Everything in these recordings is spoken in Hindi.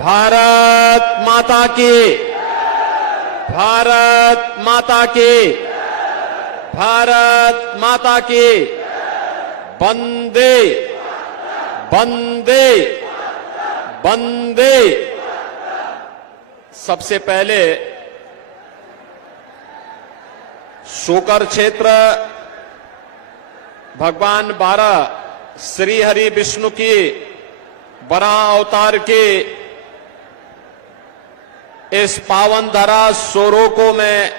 भारत माता की, भारत माता की, भारत माता की। वंदे वंदे वंदे। सबसे पहले शोकर क्षेत्र भगवान 12 श्री हरि विष्णु की वराह अवतार के इस पावन धरा सोरो को मैं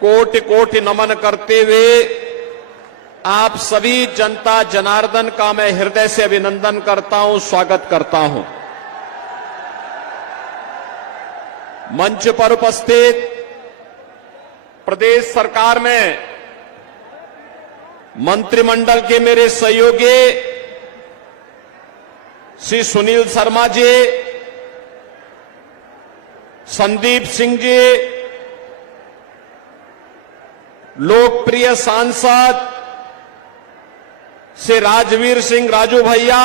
कोटि कोटि नमन करते हुए आप सभी जनता जनार्दन का मैं हृदय से अभिनंदन करता हूं, स्वागत करता हूं। मंच पर उपस्थित प्रदेश सरकार में मंत्रिमंडल के मेरे सहयोगी श्री सुनील शर्मा जी, संदीप सिंह जी, लोकप्रिय सांसद श्री राजवीर सिंह राजू भैया,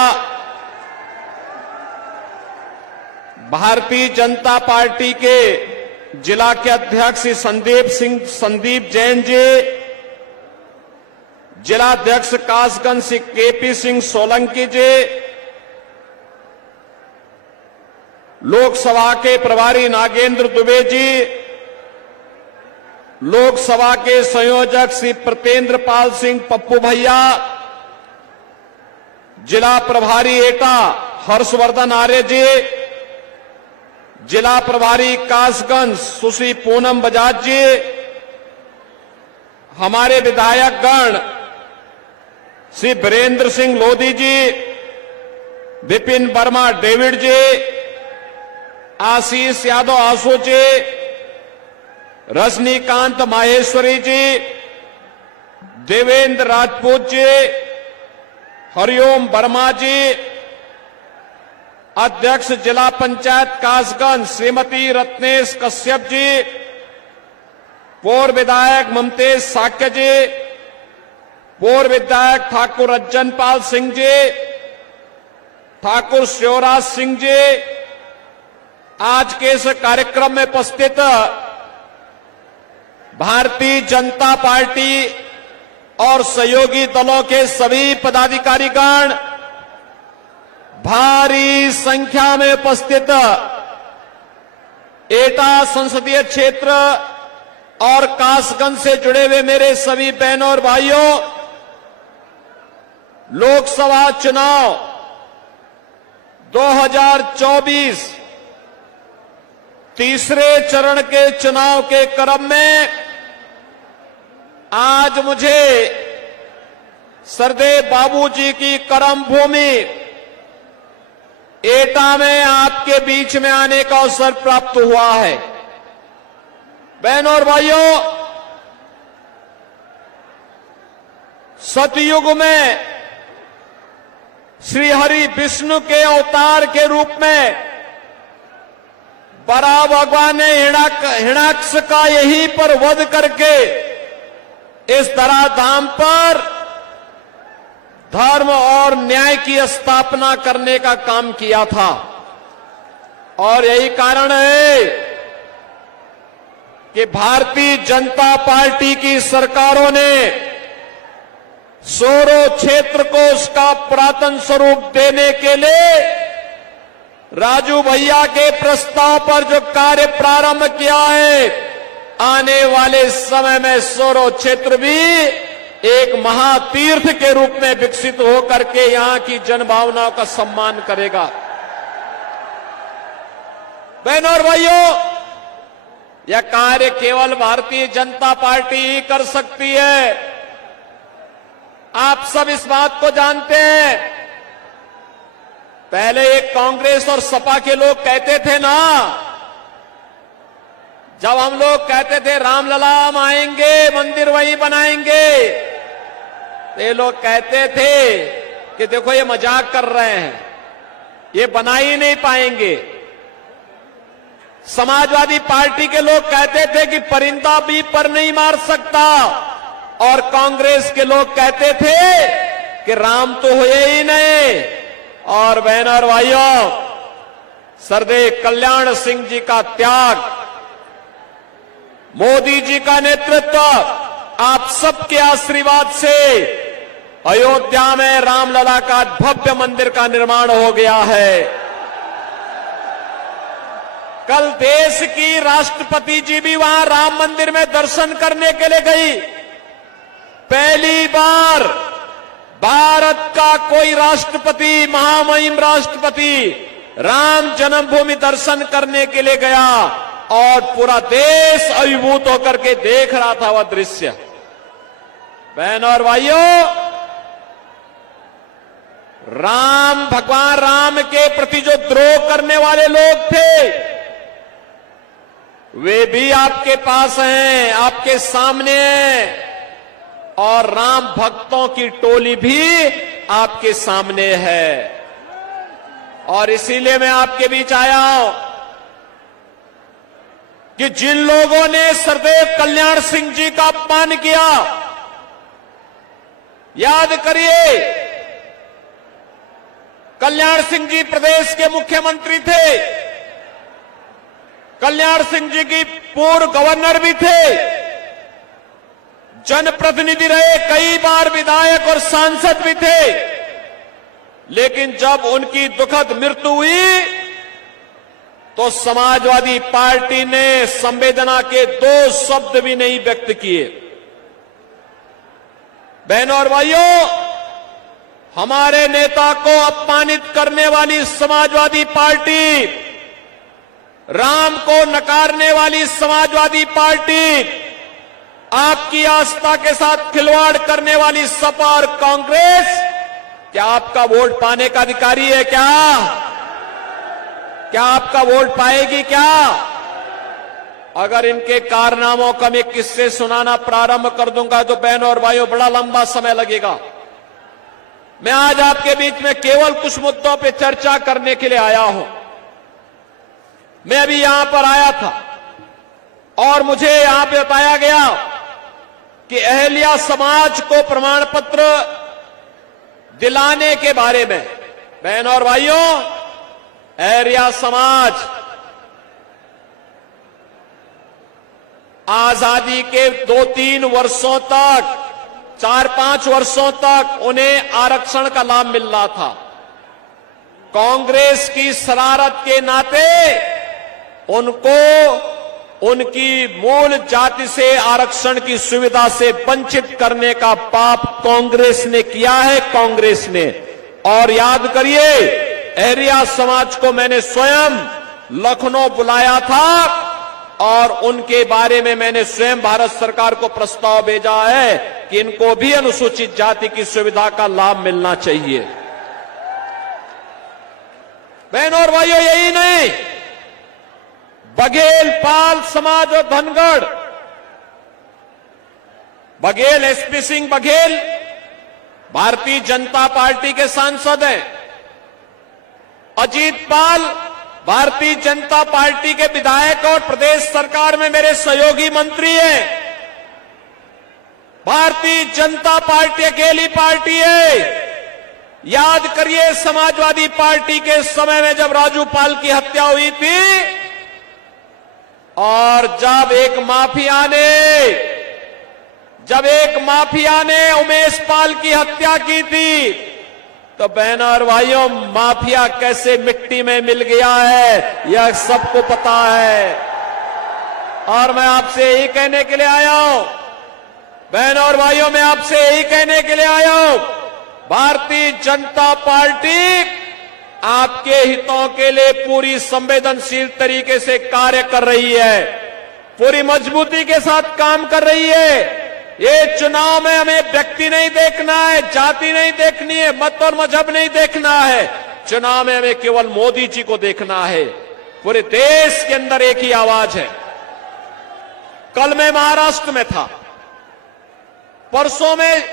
भारतीय जनता पार्टी के जिला के अध्यक्ष श्री संदीप जैन जी, जिला अध्यक्ष कासगंज श्री केपी सिंह सोलंकी जी, लोकसभा के प्रभारी नागेंद्र दुबे जी, लोकसभा के संयोजक श्री प्रतेंद्र पाल सिंह पप्पू भैया, जिला प्रभारी एटा हर्षवर्धन आर्य जी, जिला प्रभारी कासगंज सुश्री पूनम बजाज जी, हमारे विधायक गण श्री वीरेंद्र सिंह लोधी जी, विपिन वर्मा डेविड जी, आशीष यादव आसू जी, रजनीकांत माहेश्वरी जी, देवेंद्र राजपूत जी, हरिओम वर्मा जी, अध्यक्ष जिला पंचायत कासगंज श्रीमती रत्नेश कश्यप जी, पूर्व विधायक ममतेज साक्य जी, पूर्व विधायक ठाकुर रज्जन पाल सिंह जी, ठाकुर शिवराज सिंह जी, आज के इस कार्यक्रम में उपस्थित भारतीय जनता पार्टी और सहयोगी दलों के सभी पदाधिकारीगण, भारी संख्या में उपस्थित एटा संसदीय क्षेत्र और कासगंज से जुड़े हुए मेरे सभी बहनों और भाइयों, लोकसभा चुनाव 2024 तीसरे चरण के चुनाव के क्रम में आज मुझे सरदेव बाबूजी की कर्म भूमि एटा में आपके बीच में आने का अवसर प्राप्त हुआ है। बहनों और भाइयों, सतयुग में श्री हरि विष्णु के अवतार के रूप में बड़ा भगवान ने हिरण्याक्ष का यहीं पर वध करके इस धराधाम पर धर्म और न्याय की स्थापना करने का काम किया था। और यही कारण है कि भारतीय जनता पार्टी की सरकारों ने सोरो क्षेत्र को उसका पुरातन स्वरूप देने के लिए राजू भैया के प्रस्ताव पर जो कार्य प्रारंभ किया है, आने वाले समय में सोरो क्षेत्र भी एक महातीर्थ के रूप में विकसित होकर के यहां की जनभावनाओं का सम्मान करेगा। बहनों और भाइयों, यह कार्य केवल भारतीय जनता पार्टी ही कर सकती है। आप सब इस बात को जानते हैं। पहले एक कांग्रेस और सपा के लोग कहते थे ना, जब हम लोग कहते थे रामलला हम आएंगे, मंदिर वहीं बनाएंगे, तो ये लोग कहते थे कि देखो ये मजाक कर रहे हैं, ये बना ही नहीं पाएंगे। समाजवादी पार्टी के लोग कहते थे कि परिंदा भी पर नहीं मार सकता, और कांग्रेस के लोग कहते थे कि राम तो हुए ही नहीं। और बहनों और भाइयों, सरदेव कल्याण सिंह जी का त्याग, मोदी जी का नेतृत्व, आप सबके आशीर्वाद से अयोध्या में रामलला का भव्य मंदिर का निर्माण हो गया है। कल देश की राष्ट्रपति जी भी वहां राम मंदिर में दर्शन करने के लिए गई। पहली बार भारत का कोई राष्ट्रपति, महामहिम राष्ट्रपति राम जन्मभूमि दर्शन करने के लिए गया और पूरा देश अभिभूत होकर के देख रहा था वह दृश्य। बहनों और भाइयों, भगवान राम के प्रति जो द्रोह करने वाले लोग थे, वे भी आपके पास हैं, आपके सामने हैं, और राम भक्तों की टोली भी आपके सामने है। और इसीलिए मैं आपके बीच आया हूं कि जिन लोगों ने सरदेव कल्याण सिंह जी का अपमान किया, याद करिए, कल्याण सिंह जी प्रदेश के मुख्यमंत्री थे, कल्याण सिंह जी की पूर्व गवर्नर भी थे, जनप्रतिनिधि रहे, कई बार विधायक और सांसद भी थे। लेकिन जब उनकी दुखद मृत्यु हुई तो समाजवादी पार्टी ने संवेदना के 2 शब्द भी नहीं व्यक्त किए। बहनों और भाइयों, हमारे नेता को अपमानित करने वाली समाजवादी पार्टी, राम को नकारने वाली समाजवादी पार्टी, आपकी आस्था के साथ खिलवाड़ करने वाली सपा और कांग्रेस क्या आपका वोट पाने का अधिकारी है? क्या आपका वोट पाएगी? क्या अगर इनके कारनामों का मैं किस्से सुनाना प्रारंभ कर दूंगा तो बहनों और भाइयों बड़ा लंबा समय लगेगा। मैं आज आपके बीच में केवल कुछ मुद्दों पे चर्चा करने के लिए आया हूं। मैं अभी यहां पर आया था और मुझे यहां पे बताया गया कि अहल्या समाज को प्रमाण पत्र दिलाने के बारे में। बहनों और भाइयों, अहल्या समाज आजादी के 2-3 वर्षों तक, 4-5 वर्षों तक उन्हें आरक्षण का लाभ मिल रहा था। कांग्रेस की शरारत के नाते उनको उनकी मूल जाति से आरक्षण की सुविधा से वंचित करने का पाप कांग्रेस ने किया है, कांग्रेस ने। और याद करिए, अहल्या समाज को मैंने स्वयं लखनऊ बुलाया था और उनके बारे में मैंने स्वयं भारत सरकार को प्रस्ताव भेजा है कि इनको भी अनुसूचित जाति की सुविधा का लाभ मिलना चाहिए। बहनों और भाइयों, यही नहीं, बघेल पाल समाज और धनगढ़, बघेल, एसपी सिंह बघेल भारतीय जनता पार्टी के सांसद हैं। अजीत पाल भारतीय जनता पार्टी के विधायक और प्रदेश सरकार में मेरे सहयोगी मंत्री हैं। भारतीय जनता पार्टी अकेली पार्टी है। याद करिए, समाजवादी पार्टी के समय में जब राजू पाल की हत्या हुई थी और जब एक माफिया ने उमेश पाल की हत्या की थी, तो बहनों और भाइयों, माफिया कैसे मिट्टी में मिल गया है यह सबको पता है। और मैं आपसे यही कहने के लिए आया हूं, बहनों और भाइयों, मैं आपसे यही कहने के लिए आया हूं, भारतीय जनता पार्टी आपके हितों के लिए पूरी संवेदनशील तरीके से कार्य कर रही है, पूरी मजबूती के साथ काम कर रही है। ये चुनाव में हमें व्यक्ति नहीं देखना है, जाति नहीं देखनी है, मत और मजहब नहीं देखना है। चुनाव में हमें केवल मोदी जी को देखना है। पूरे देश के अंदर एक ही आवाज है। कल मैं महाराष्ट्र में था, परसों में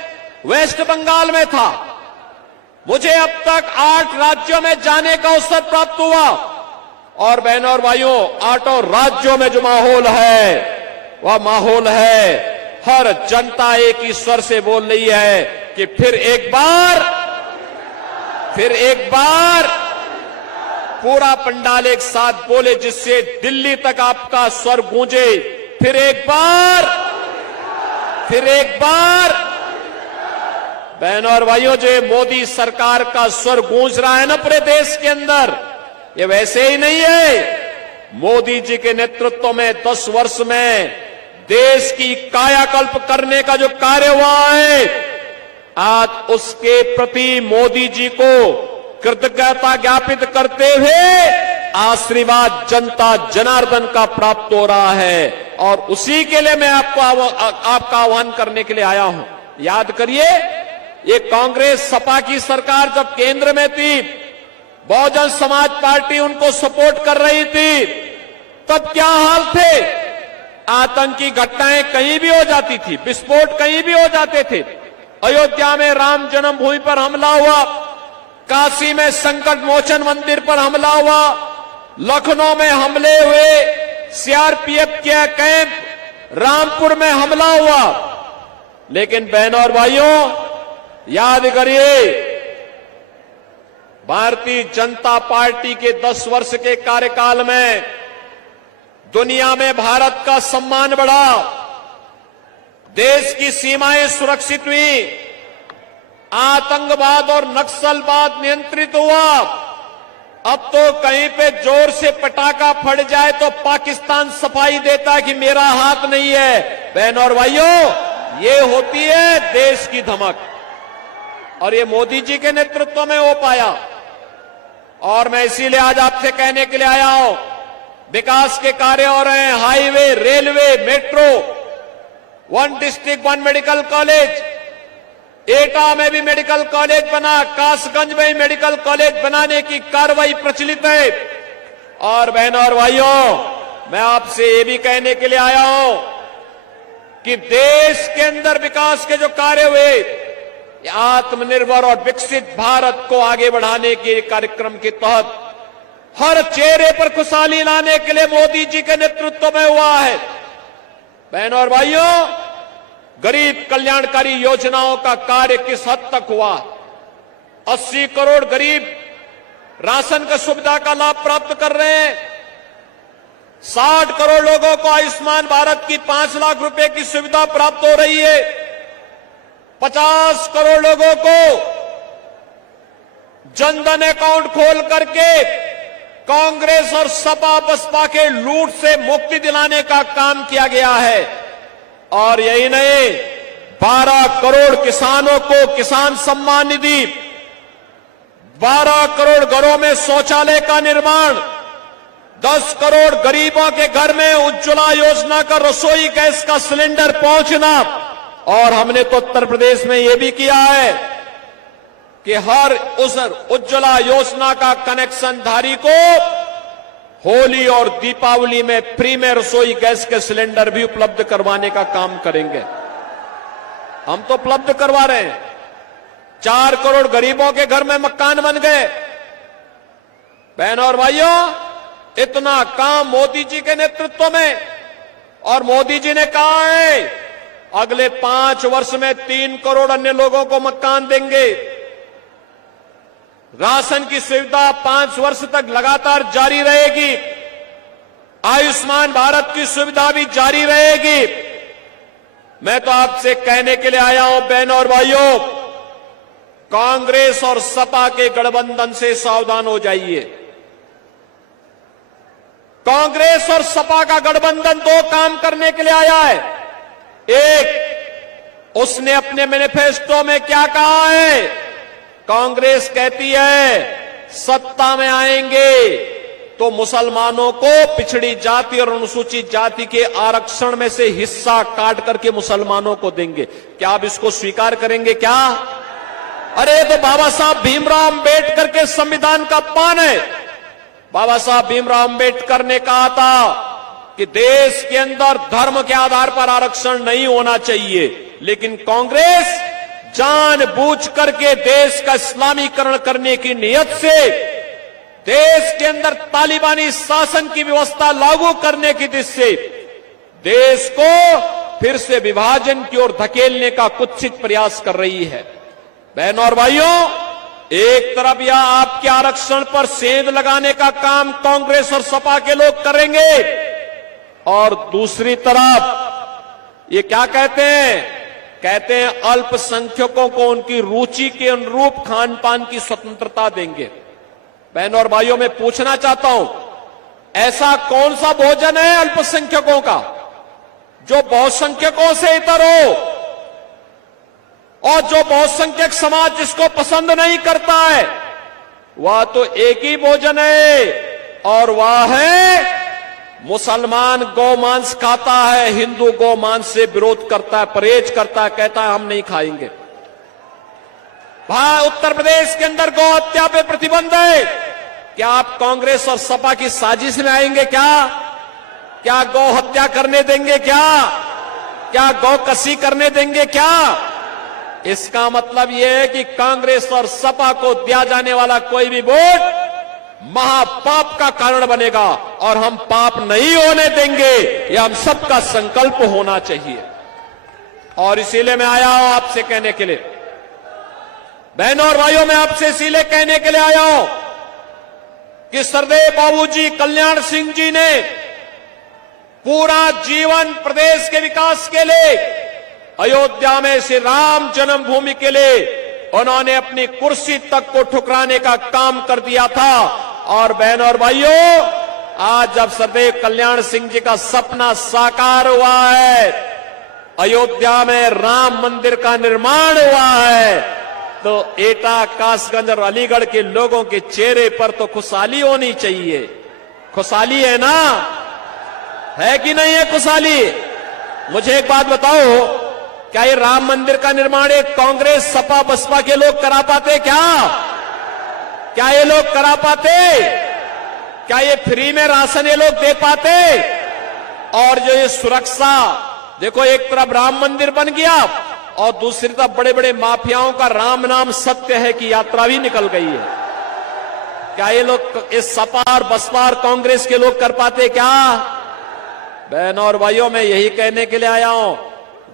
वेस्ट बंगाल में था। मुझे अब तक 8 राज्यों में जाने का अवसर प्राप्त हुआ और बहनों और भाइयों, 8 राज्यों में जो माहौल है वह माहौल है, हर जनता एक ही स्वर से बोल रही है कि फिर एक बार पूरा पंडाल एक साथ बोले, जिससे दिल्ली तक आपका स्वर गूंजे। फिर एक बार बहनों और भाइयों, जो मोदी सरकार का स्वर गूंज रहा है ना पूरे देश के अंदर, ये वैसे ही नहीं है। मोदी जी के नेतृत्व में 10 वर्ष में देश की कायाकल्प करने का जो कार्य हुआ है, आज उसके प्रति मोदी जी को कृतज्ञता ज्ञापित करते हुए आशीर्वाद जनता जनार्दन का प्राप्त हो रहा है। और उसी के लिए मैं आपका आह्वान करने के लिए आया हूं। याद करिए, ये कांग्रेस सपा की सरकार जब केंद्र में थी, बहुजन समाज पार्टी उनको सपोर्ट कर रही थी, तब क्या हाल थे? आतंकी घटनाएं कहीं भी हो जाती थी, विस्फोट कहीं भी हो जाते थे। अयोध्या में राम जन्मभूमि पर हमला हुआ, काशी में संकट मोचन मंदिर पर हमला हुआ, लखनऊ में हमले हुए, सीआरपीएफ के कैंप रामपुर में हमला हुआ। लेकिन बहनों और भाइयों, याद करिए, भारतीय जनता पार्टी के 10 वर्ष के कार्यकाल में दुनिया में भारत का सम्मान बढ़ा, देश की सीमाएं सुरक्षित हुई, आतंकवाद और नक्सलवाद नियंत्रित हुआ। अब तो कहीं पे जोर से पटाखा फट जाए तो पाकिस्तान सफाई देता कि मेरा हाथ नहीं है। बहनों और भाइयों, ये होती है देश की धमक, और ये मोदी जी के नेतृत्व में हो पाया। और मैं इसीलिए आज आपसे कहने के लिए आया हूं, विकास के कार्य हो रहे हैं, highway, railway, metro, 1 district 1 medical college, एटा में भी मेडिकल कॉलेज बना, कासगंज में भी मेडिकल कॉलेज बनाने की कार्रवाई प्रचलित है। और बहनों और भाइयों, मैं आपसे ये भी कहने के लिए आया हूं कि देश के अंदर विकास के जो कार्य हुए, आत्मनिर्भर और विकसित भारत को आगे बढ़ाने के कार्यक्रम के तहत हर चेहरे पर खुशहाली लाने के लिए मोदी जी के नेतृत्व में हुआ है। बहनों और भाइयों, गरीब कल्याणकारी योजनाओं का कार्य किस हद तक हुआ? 80 करोड़ गरीब राशन की सुविधा का लाभ प्राप्त कर रहे हैं। 60 करोड़ लोगों को आयुष्मान भारत की 5 लाख रुपए की सुविधा प्राप्त हो रही है। 50 करोड़ लोगों को जनधन अकाउंट खोल करके कांग्रेस और सपा बसपा के लूट से मुक्ति दिलाने का काम किया गया है। और यही नहीं, 12 करोड़ किसानों को किसान सम्मान निधि, 12 करोड़ घरों में शौचालय का निर्माण, 10 करोड़ गरीबों के घर में उज्ज्वला योजना का रसोई गैस का सिलेंडर पहुंचना। और हमने तो उत्तर प्रदेश में यह भी किया है कि हर उस उज्ज्वला योजना का कनेक्शन धारी को होली और दीपावली में फ्री में रसोई गैस के सिलेंडर भी उपलब्ध करवाने का काम करेंगे। हम तो उपलब्ध करवा रहे हैं। 4 करोड़ गरीबों के घर में मकान बन गए। बहनों और भाइयों, इतना काम मोदी जी के नेतृत्व में। और मोदी जी ने कहा है अगले 5 वर्ष में 3 करोड़ अन्य लोगों को मकान देंगे। राशन की सुविधा 5 वर्ष तक लगातार जारी रहेगी। आयुष्मान भारत की सुविधा भी जारी रहेगी। मैं तो आपसे कहने के लिए आया हूं, बहनों और भाइयों, कांग्रेस और सपा के गठबंधन से सावधान हो जाइए। कांग्रेस और सपा का गठबंधन 2 काम करने के लिए आया है। एक, उसने अपने मैनिफेस्टो में क्या कहा है? कांग्रेस कहती है सत्ता में आएंगे तो मुसलमानों को पिछड़ी जाति और अनुसूचित जाति के आरक्षण में से हिस्सा काट करके मुसलमानों को देंगे। क्या आप इसको स्वीकार करेंगे क्या? अरे तो बाबा साहब भीमराव अंबेडकर के संविधान का पान है। बाबा साहब भीमराव अंबेडकर ने कहा था कि देश के अंदर धर्म के आधार पर आरक्षण नहीं होना चाहिए, लेकिन कांग्रेस जानबूझ करके देश का इस्लामीकरण करने की नियत से देश के अंदर तालिबानी शासन की व्यवस्था लागू करने की दिशा से देश को फिर से विभाजन की ओर धकेलने का कुत्सित प्रयास कर रही है। बहनों और भाइयों, एक तरफ यह आपके आरक्षण पर सेंध लगाने का काम कांग्रेस और सपा के लोग करेंगे और दूसरी तरफ ये क्या कहते हैं अल्पसंख्यकों को उनकी रुचि के अनुरूप खान पान की स्वतंत्रता देंगे। बहनों और भाइयों, मैं पूछना चाहता हूं, ऐसा कौन सा भोजन है अल्पसंख्यकों का जो बहुसंख्यकों से इतर हो, और जो बहुसंख्यक समाज जिसको पसंद नहीं करता है वह तो एक ही भोजन है और वह है मुसलमान गौमांस खाता है, हिंदू गौमांस से विरोध करता है, परहेज करता है, कहता है हम नहीं खाएंगे। वहां उत्तर प्रदेश के अंदर गौ हत्या पे प्रतिबंध है। क्या आप कांग्रेस और सपा की साजिश में आएंगे? क्या गौ हत्या करने देंगे? क्या गौ कसी करने देंगे? इसका मतलब यह है कि कांग्रेस और सपा को दिया जाने वाला कोई भी वोट महापाप का कारण बनेगा और हम पाप नहीं होने देंगे। यह हम सबका संकल्प होना चाहिए। और इसीलिए मैं आया हूं आपसे कहने के लिए, बहनों और भाइयों, मैं आपसे इसीलिए कहने के लिए आया हूं कि सरदेव बाबूजी कल्याण सिंह जी ने पूरा जीवन प्रदेश के विकास के लिए, अयोध्या में श्री राम जन्मभूमि के लिए उन्होंने अपनी कुर्सी तक को ठुकराने का काम कर दिया था। और बहनों और भाइयों, आज जब सरदेव कल्याण सिंह जी का सपना साकार हुआ है, अयोध्या में राम मंदिर का निर्माण हुआ है, तो एटा, कासगंज और अलीगढ़ के लोगों के चेहरे पर तो खुशहाली होनी चाहिए। खुशहाली है ना? है कि नहीं है खुशहाली? मुझे एक बात बताओ, क्या ये राम मंदिर का निर्माण एक कांग्रेस, सपा, बसपा के लोग करा पाते? क्या ये लोग करा पाते? क्या ये फ्री में राशन ये लोग दे पाते? और जो ये सुरक्षा, देखो एक तरफ राम मंदिर बन गया और दूसरी तरफ बड़े बड़े माफियाओं का राम नाम सत्य है कि यात्रा भी निकल गई है। क्या ये लोग, इस सपा और बसपा और कांग्रेस के लोग कर पाते? बहनों और भाइयों, मैं यही कहने के लिए आया हूं,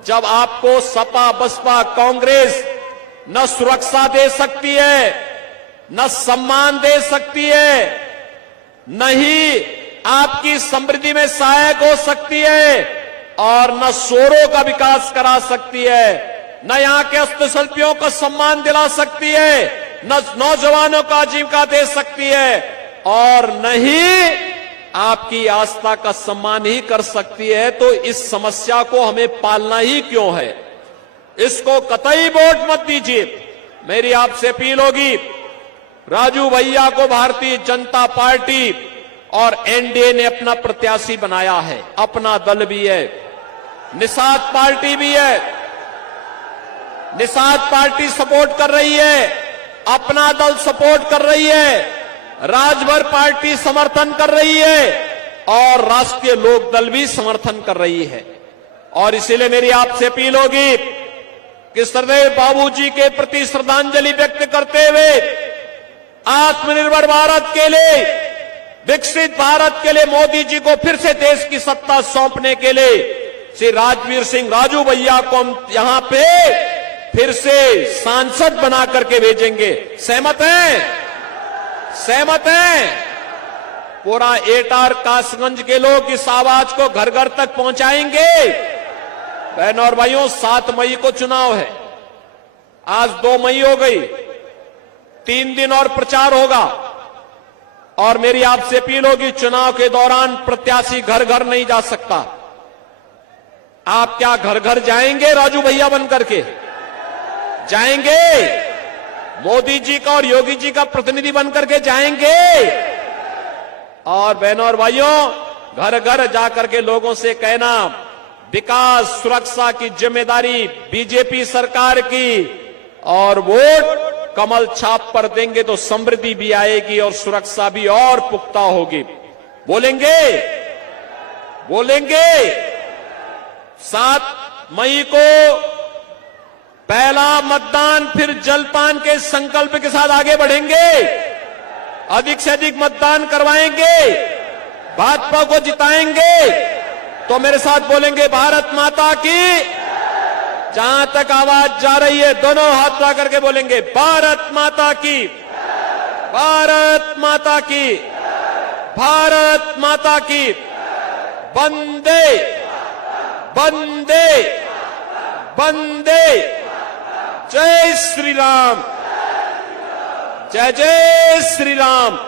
जब आपको सपा, बसपा, कांग्रेस न सुरक्षा दे सकती है, न सम्मान दे सकती है, न ही आपकी समृद्धि में सहायक हो सकती है, और न शोरों का विकास करा सकती है, न यहां के हस्तशिल्पियों को सम्मान दिला सकती है, न नौजवानों को आजीविका दे सकती है, और न ही आपकी आस्था का सम्मान ही कर सकती है, तो इस समस्या को हमें पालना ही क्यों है? इसको कतई वोट मत दीजिए। मेरी आपसे अपील होगी, राजू भैया को भारतीय जनता पार्टी और एनडीए ने अपना प्रत्याशी बनाया है, अपना दल भी है, निषाद पार्टी भी है, निषाद पार्टी सपोर्ट कर रही है, अपना दल सपोर्ट कर रही है, राजभर पार्टी समर्थन कर रही है और राष्ट्रीय लोक दल भी समर्थन कर रही है। और इसीलिए मेरी आपसे अपील होगी कि सरदेव बाबूजी के प्रति श्रद्धांजलि व्यक्त करते हुए आत्मनिर्भर भारत के लिए, विकसित भारत के लिए मोदी जी को फिर से देश की सत्ता सौंपने के लिए श्री राजवीर सिंह राजू भैया को हम यहां पे फिर से सांसद बना करके भेजेंगे। सहमत हैं? सहमत हैं? पूरा एटा और कासगंज के लोग इस आवाज को घर घर तक पहुंचाएंगे। बहनों और भाइयों, 7 मई को चुनाव है, आज 2 मई हो गई, 3 दिन और प्रचार होगा। और मेरी आपसे अपील होगी, चुनाव के दौरान प्रत्याशी घर घर नहीं जा सकता। आप क्या घर घर जाएंगे राजू भैया बन करके? जाएंगे? मोदी जी का और योगी जी का प्रतिनिधि बन करके जाएंगे? और बहनों और भाइयों, घर घर जाकर के लोगों से कहना, विकास सुरक्षा की जिम्मेदारी बीजेपी सरकार की, और वोट कमल छाप पर देंगे तो समृद्धि भी आएगी और सुरक्षा भी और पुख्ता होगी। बोलेंगे? बोलेंगे? 7 मई को पहला मतदान, फिर जलपान के संकल्प के साथ आगे बढ़ेंगे, अधिक से अधिक मतदान करवाएंगे, भाजपा को जिताएंगे। तो मेरे साथ बोलेंगे, भारत माता की, जहां तक आवाज जा रही है दोनों हाथ उठा करके बोलेंगे भारत माता की, भारत माता की, भारत माता की। वंदे वंदे वंदे। जय श्री राम, जय जय श्री राम।